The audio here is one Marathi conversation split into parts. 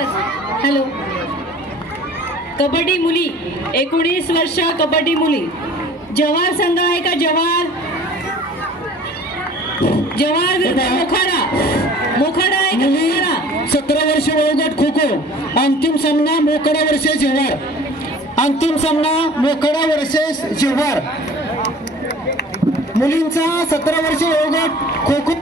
आवाज हॅलो. कबड्डी मुली 19 वर्ष कबड्डी मुली. जवार संघ आहे का? जवार जवार मोखाडा मोखाडा आहे का? मोखाडा 17 वर्ष वयोगट खो खो. अंतिम सामना मोखाडा वर्सेस जव्हार. अंतिम सामना मोखाडा वर्सेस जव्हार. मुलींचा 17 वर्ष वयोगट खो खो.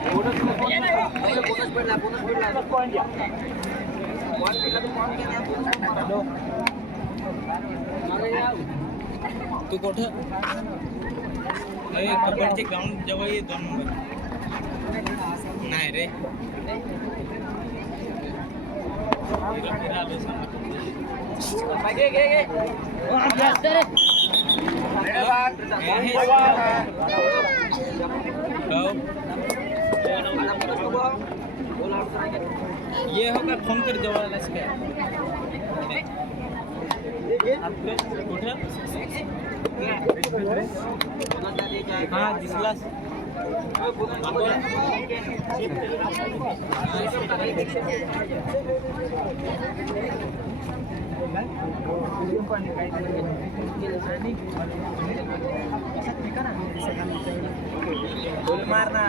तू कुठं कबड्डीचे ग्राउंड जवळ ये 2 नंबर. नाही रे ये होगा फोन कर जवळ काय कुठं हा दिसलास. मार ना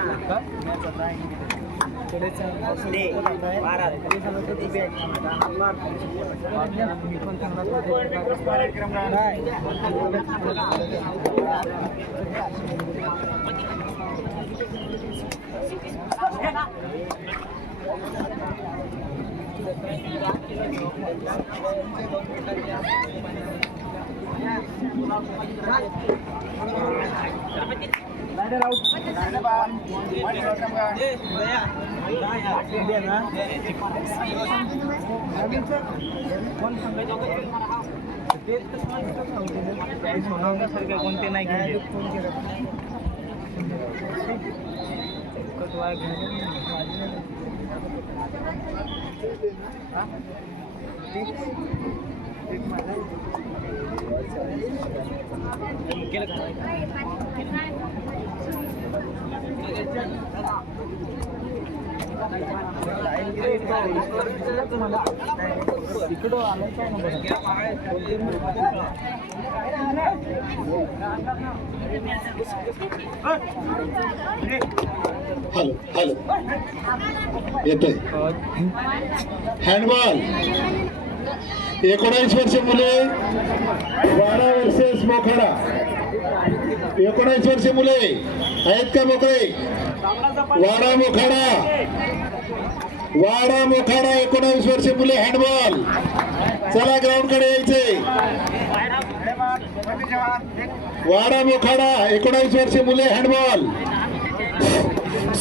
कोणते नाही घेतले. इकडं आलं काय हॅलो हॅलो येतोय. हँडबॉल 19 वर्ष मुले 12 वर्षेस मोखाडा. 19 वर्ष मुले आहेत का मोकळे? वाडा मोखाडा वाडा मोखाडा 19 वर्ष मुले हँडबॉल. चला ग्राउंड कडे यायचे. वाडा मोखाडा 19 वर्ष मुले हँडबॉल.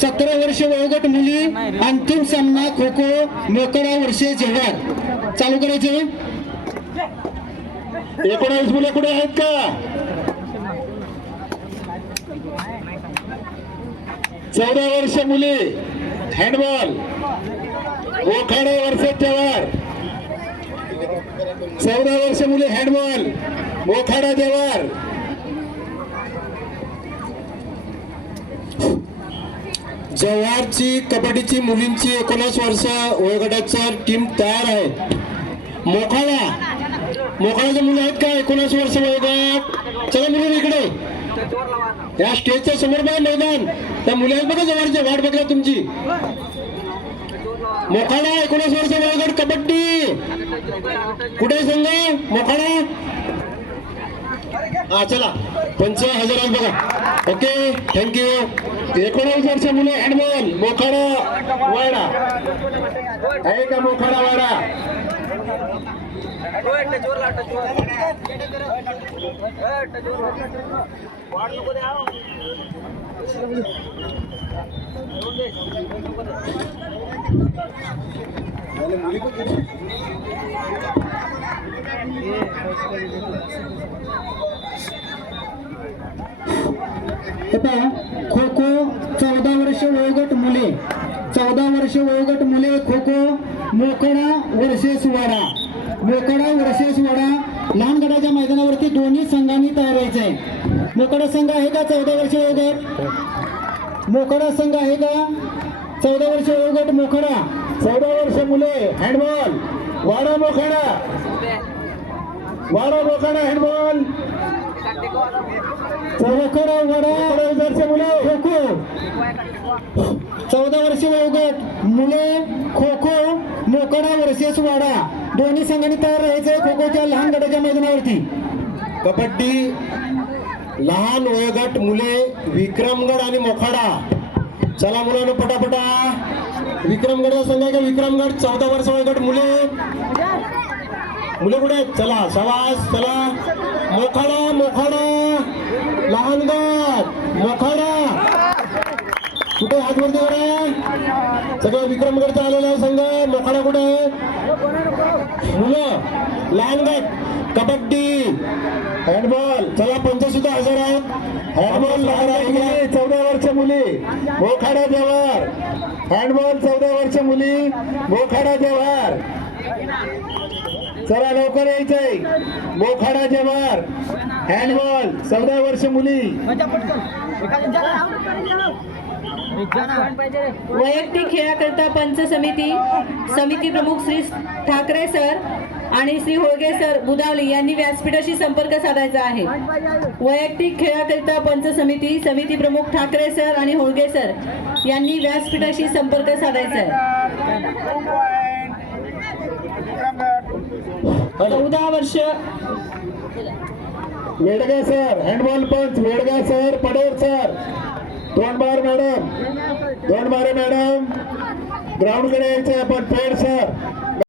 17 वर्ष वयोगट मुली. अंतिम सामना खो खो मोखाडा वर्षे जव्हार. चालू करायचे. 19 मुले कुठे आहेत का? 14 वर्ष मुले हँडबॉल. मोखाडा वर्षे जव्हार. 14 वर्ष मुले हँडबॉल मोखाडा जव्हार. जव्हारची कबड्डीची मुलींची 19 वर्ष वयोगटाचा टीम तयार आहे. मोखाड्याचे मुलं आहेत का? 19 वर्ष वयोगट. चला मुली इकडे या स्टेजच्या समोर बघा मैदान. त्या मुली आहेत बघा जव्हारच्या. वाट बघा तुमची. मोखाडा 19 वर्ष वयोगट कबड्डी. कुठे संघ मोखाडा? हा चला 50,000 बघा. Okay thank you. 19 वर्ष मुले हँडबॉल मोखाडा वाडा आहे का? मोखाडा वाडा. खो खो 14 वर्ष वयोगट मुले. 14 वर्ष वयोगट मुले खो खो मोखाडा वर्सेस वाडा. मोखाडा वर्सेस वाडा. लहान गटाच्या मैदानावरती दोन्ही संघांनी तयार व्हायचं आहे. मोखाडा संघ आहे का? 14 वर्ष वयोगट. मोखाडा संघ आहे का? 14 वर्ष वयोगट मोखाडा. 14 वर्ष मुले हँडबॉल. वाडा मोखाडा हँडबॉल मोखाडा वाडा विदर्भचे मुले खो खो 14 वर्षे वयोगट मुले खो खो मोखाडा वर्सेस वाडा दोन्ही संघांनी तयार राहायचंय खो खोच्या लहान गटाच्या मैदानावरती. कबड्डी लहान वयोगट मुले विक्रमगड आणि मोखाडा. चला मुलांनो पटापटा. विक्रमगडचा संघ आहे का विक्रमगड 14 वर्ष वयोगट मुले कुठे आहेत? चला शाबास. चला मोखाडा लहान गट मोखाडा कुठे हातवरती करा. सगळं विक्रमगडचा आलेला आहे संघ. मोखाडा कुठे आहे? मुलं लहान गट कबड्डी हँडबॉल. चला पंच सुद्धा हजर आहेत. हँडबॉल लहान 14 वर्ष मुली मोखाडा जव्हार. हँडबॉल 14 वर्ष मुली मोखाडा जव्हार. चला लवकर यायचंय. मोखाडा जव्हार हँडबॉल 14 वर्ष मुली. वैयक्तिक खेळाकरिता पंच समिती प्रमुख श्री ठाकरे सर आणि श्री होळगे सर बुदावली यांनी व्यासपीठाशी संपर्क साधायचा आहे. वैयक्तिक खेळाकरिता पंच समिती प्रमुख ठाकरे सर आणि होळगे सर यांनी व्यासपीठाशी संपर्क साधायचा आहे. 14 वर्ष वेडगा सर हँडबॉल पंच वेडगा सर पडोर सर दोन बारे मॅडम ग्राउंड कडे यायचंय आपण पेड सर